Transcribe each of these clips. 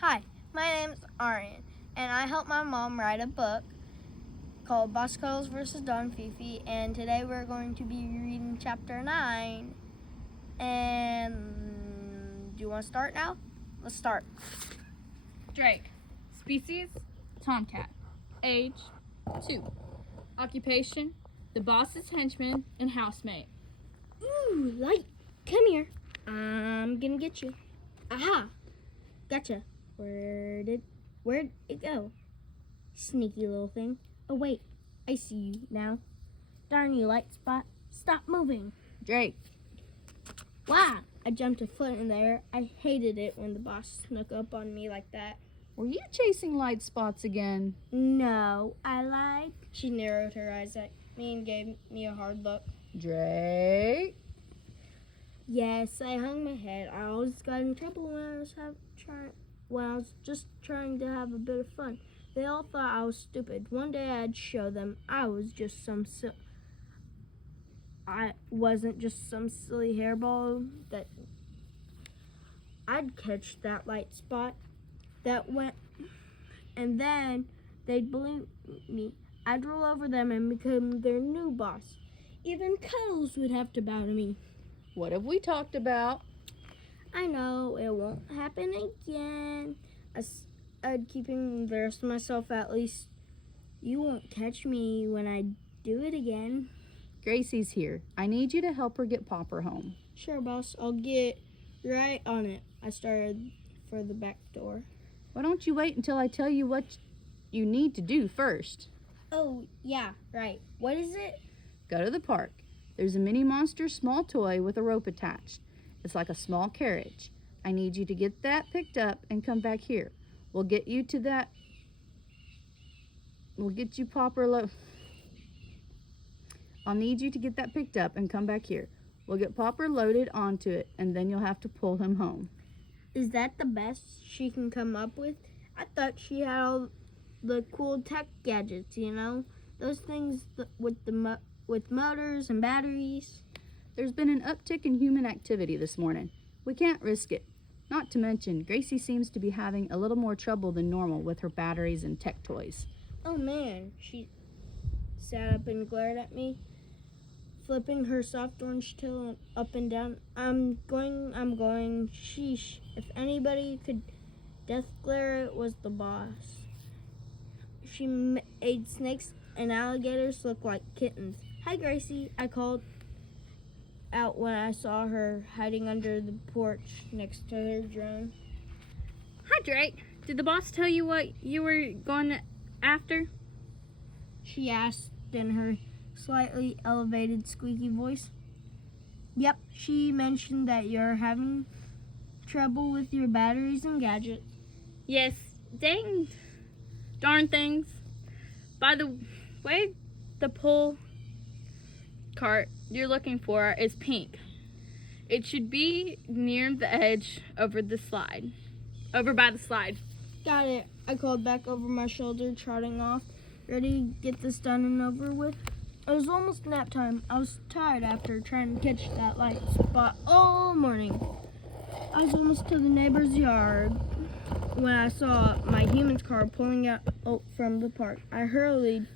Hi, my name's Arian, and I helped my mom write a book called Cuddles vs. Don Fifi, and today we're going to be reading chapter 9. And do you want to start now? Let's start. Drake. Species, tomcat. Age, 2. Occupation, the boss's henchman and housemate. Ooh, Light, come here. I'm gonna get you. Aha! Gotcha. Where'd it go? Sneaky little thing. Oh wait, I see you now. Darn you, Light Spot. Stop moving. Drake. Wow! I jumped a foot in the air. I hated it when the boss snuck up on me like that. Were you chasing light spots again? No, I lied. She narrowed her eyes at me and gave me a hard look. Drake. Yes, I hung my head. I always got in trouble when I was just trying to have a bit of fun. They all thought I was stupid. One day I'd show them I wasn't just some silly hairball that I'd catch that light spot that went, and then they'd believe me. I'd roll over them and become their new boss. Even Cuddles would have to bow to me. What have we talked about? I know, it won't happen again. I'd keeping the rest of myself, at least. You won't catch me when I do it again. Gracie's here. I need you to help her get Popper home. Sure, boss. I'll get right on it. I started for the back door. Why don't you wait until I tell you what you need to do first? Oh, yeah, right. What is it? Go to the park. There's a Mini Monster small toy with a rope attached. It's like a small carriage. I need you to get that picked up and come back here. We'll get you Popper I'll need you to get that picked up and come back here. We'll get Popper loaded onto it, and then you'll have to pull him home. Is that the best she can come up with? I thought she had all the cool tech gadgets, those things with motors and batteries. There's been an uptick in human activity this morning. We can't risk it. Not to mention, Gracie seems to be having a little more trouble than normal with her batteries and tech toys. Oh man, she sat up and glared at me, flipping her soft orange tail up and down. I'm going. Sheesh. If anybody could death glare, it was the boss. She made snakes and alligators look like kittens. Hi, Gracie, I called out when I saw her hiding under the porch next to her drone. Hi, Drake. Did the boss tell you what you were going after? She asked in her slightly elevated, squeaky voice. Yep, she mentioned that you're having trouble with your batteries and gadgets. Yes, dang darn things. By the way, the pull cart you're looking for is pink. It should be near the edge over by the slide. Got it. I called back over my shoulder, trotting off, ready to get this done and over with. It was almost nap time. I was tired after trying to catch that light spot all morning. I was almost to the neighbor's yard when I saw my human's car pulling out from the park. I hurriedly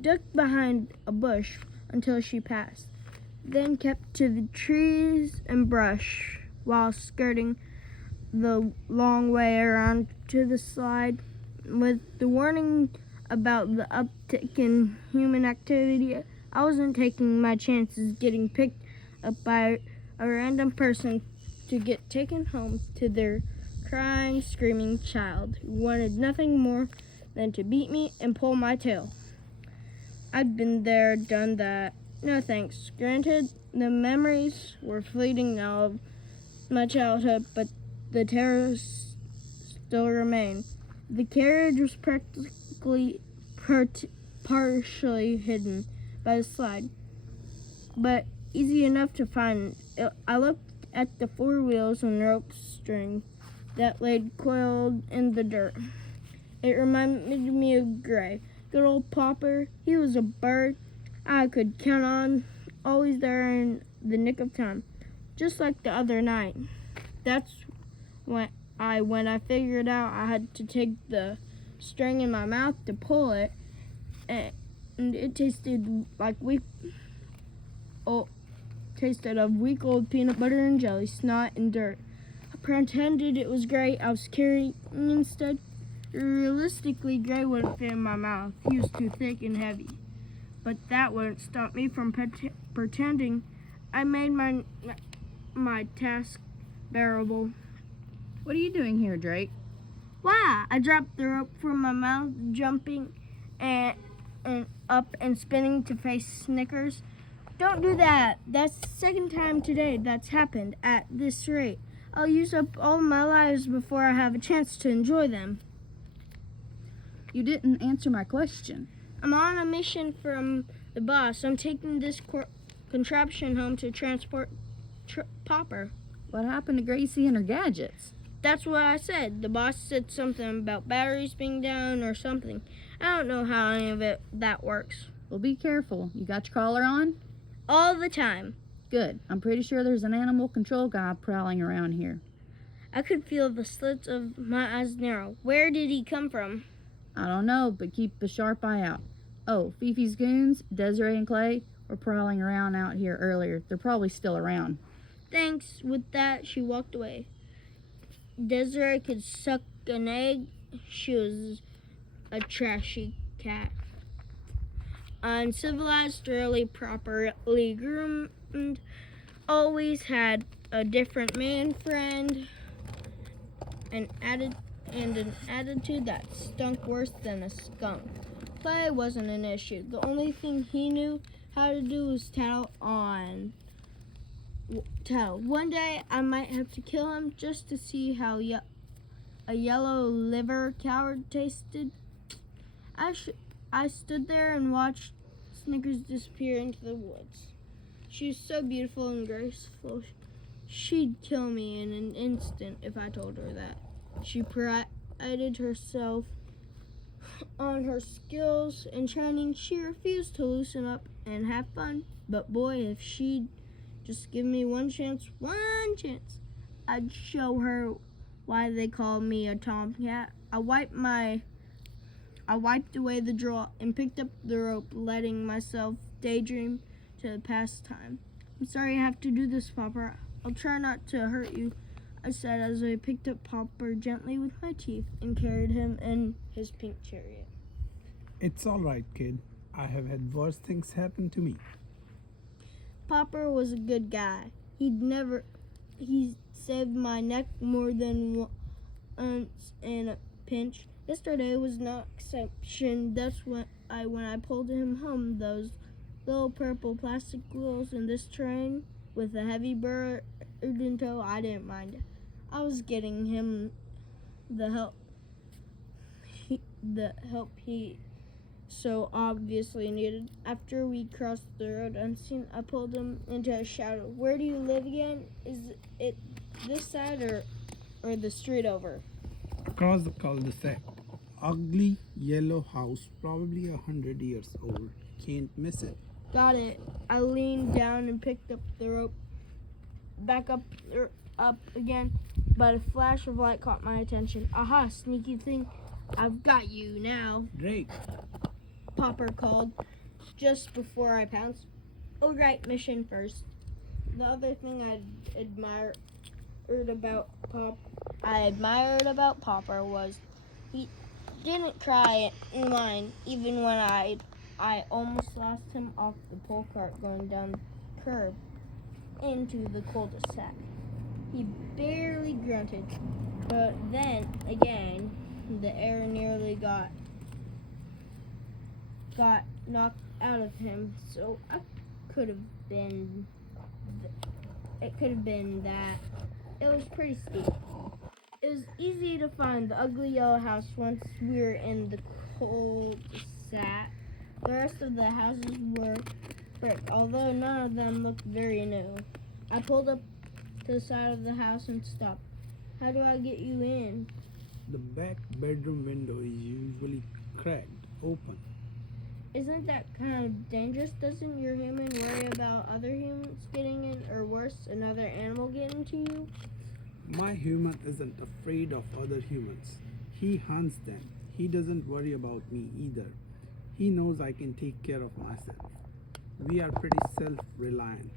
ducked behind a bush until she passed, then kept to the trees and brush while skirting the long way around to the slide. With the warning about the uptick in human activity, I wasn't taking my chances getting picked up by a random person to get taken home to their crying, screaming child who wanted nothing more than to beat me and pull my tail. I'd been there, done that. No thanks. Granted, the memories were fleeting now of my childhood, but the terrors still remain. The carriage was partially hidden by the slide, but easy enough to find. I looked at the 4 wheels and rope string that laid coiled in the dirt. It reminded me of Gray. Good old Popper. He was a bird I could count on, always there in the nick of time. Just like the other night. That's when I figured out I had to take the string in my mouth to pull it, and it tasted like tasted of week old peanut butter and jelly, snot and dirt. I pretended it was Gray. I was carrying instead. Realistically, Gray wouldn't fit in my mouth. He was too thick and heavy. But that wouldn't stop me from pretending. I made my task bearable. What are you doing here, Drake? Wow! I dropped the rope from my mouth, jumping and up and spinning to face Snickers. Don't do that. That's the second time today that's happened. At this rate, I'll use up all my lives before I have a chance to enjoy them. You didn't answer my question. I'm on a mission from the boss. I'm taking this contraption home to transport Popper. What happened to Gracie and her gadgets? That's what I said. The boss said something about batteries being down or something. I don't know how any of that works. Well, be careful. You got your collar on? All the time. Good. I'm pretty sure there's an animal control guy prowling around here. I could feel the slits of my eyes narrow. Where did he come from? I don't know, but keep a sharp eye out. Oh, Fifi's goons, Desiree and Clay, were prowling around out here earlier. They're probably still around. Thanks. With that, she walked away. Desiree could suck an egg. She was a trashy cat. Uncivilized, really properly groomed, always had a different man friend, an attitude that stunk worse than a skunk. Play wasn't an issue. The only thing he knew how to do was tattle. One day I might have to kill him just to see how a yellow liver coward tasted. I stood there and watched Snickers disappear into the woods. She was so beautiful and graceful. She'd kill me in an instant if I told her that. She prided herself on her skills and training. She refused to loosen up and have fun. But boy, if she'd just give me one chance, I'd show her why they call me a tomcat. I wiped away the drool and picked up the rope, letting myself daydream to pass time. I'm sorry I have to do this, Popper. I'll try not to hurt you, I said as I picked up Popper gently with my teeth and carried him in his pink chariot. It's all right, kid. I have had worse things happen to me. Popper was a good guy. He saved my neck more than once in a pinch. Yesterday was no exception. That's when I pulled him home. Those little purple plastic wheels in this train with a heavy bird in tow, I didn't mind it. I was getting him the help he so obviously needed. After we crossed the road unseen, I pulled him into a shadow. Where do you live again? Is it this side or the street over? Across the cul-de-sac. Ugly yellow house, probably 100 years old. Can't miss it. Got it. I leaned down and picked up the rope. Back up again, but a flash of light caught my attention. Aha, sneaky thing. I've got you now, Drake, Popper called just before I pounced. Oh, right, mission first. The other thing I admired about Popper was he didn't cry and whine even when I almost lost him off the pull cart going down the curb into the cul-de-sac. He barely grunted, but then again, the air nearly got knocked out of him. So it could have been that. It was pretty steep. It was easy to find the ugly yellow house once we were in the cul-de-sac. The rest of the houses were brick, although none of them looked very new. I pulled up to the side of the house and stopped. How do I get you in? the back bedroom window is usually cracked open. Isn't that kind of dangerous? Doesn't your human worry about other humans getting in, or worse, another animal getting to you? My human isn't afraid of other humans. He hunts them. He doesn't worry about me either. He knows I can take care of myself. We are pretty self reliant.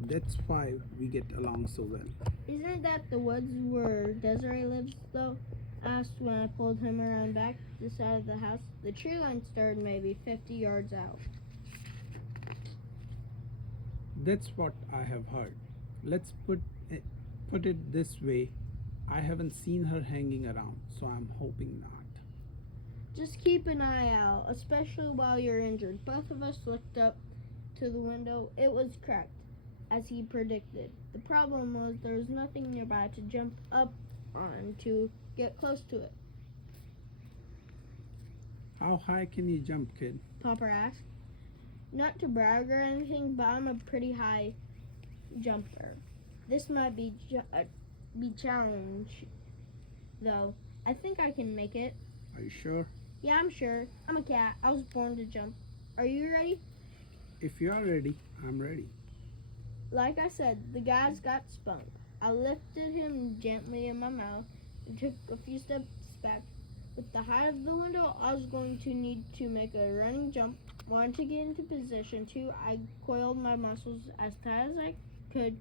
That's why we get along so well. Isn't that the woods where Desiree lives, though? Asked when I pulled him around back to the side of the house. The tree line started maybe 50 yards out. That's what I have heard. Let's put it this way. I haven't seen her hanging around, so I'm hoping not. Just keep an eye out, especially while you're injured. Both of us looked up to the window. It was cracked, as he predicted. The problem was there was nothing nearby to jump up on to get close to it. How high can you jump, kid? Papa asked. Not to brag or anything, but I'm a pretty high jumper. This might be challenge, though. I think I can make it. Are you sure? Yeah, I'm sure. I'm a cat. I was born to jump. Are you ready? If you are ready, I'm ready. Like I said, the guy's got spunk. I lifted him gently in my mouth and took a few steps back. With the height of the window, I was going to need to make a running jump. Wanted to get into position too. I coiled my muscles as tight as I could.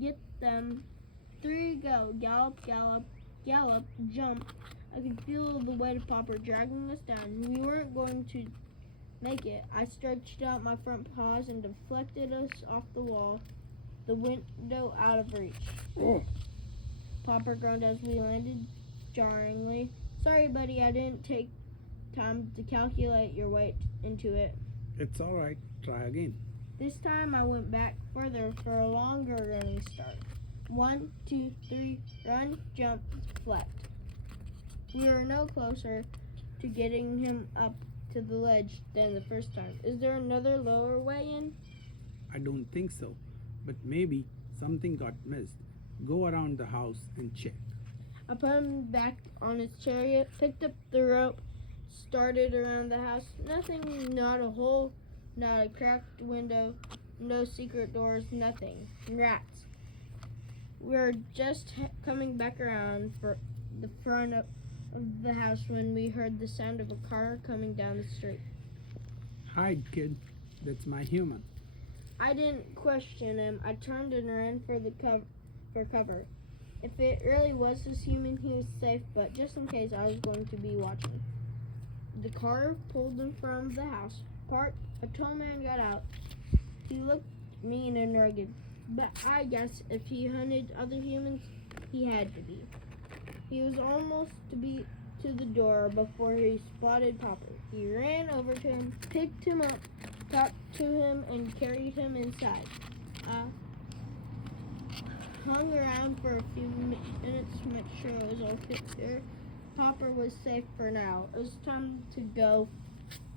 Get them. 3, go. Gallop, gallop, gallop, jump. I could feel the weight of Popper dragging us down. We weren't going to make it. I stretched out my front paws and deflected us off the wall, the window out of reach. Oh, Popper groaned as we landed jarringly. Sorry, buddy, I didn't take time to calculate your weight into it. it's all right. Try again. This time I went back further for a longer running start. 1, 2, 3, run, jump, deflect. We were no closer to getting him up to the ledge than the first time. Is there another lower way in? I don't think so, but maybe something got missed. Go around the house and check. I put him back on his chariot, picked up the rope, started around the house. Nothing, not a hole, not a cracked window, no secret doors, nothing. Rats. We were just coming back around for the front of the house when we heard the sound of a car coming down the street. Hide, kid. That's my human. I didn't question him. I turned and ran for cover. If it really was his human, he was safe, but just in case, I was going to be watching. The car pulled in front of the house. Parked. A tall man got out. He looked mean and rugged, but I guess if he hunted other humans, he had to be. He was almost to the door before he spotted Popper. He ran over to him, picked him up, talked to him, and carried him inside. Hung around for a few minutes to make sure it was okay. Popper was safe for now. It was time to go,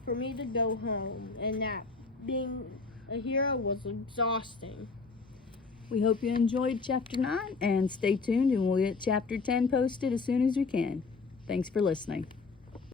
for me to go home, and that being a hero was exhausting. We hope you enjoyed Chapter 9, and stay tuned and we'll get Chapter 10 posted as soon as we can. Thanks for listening.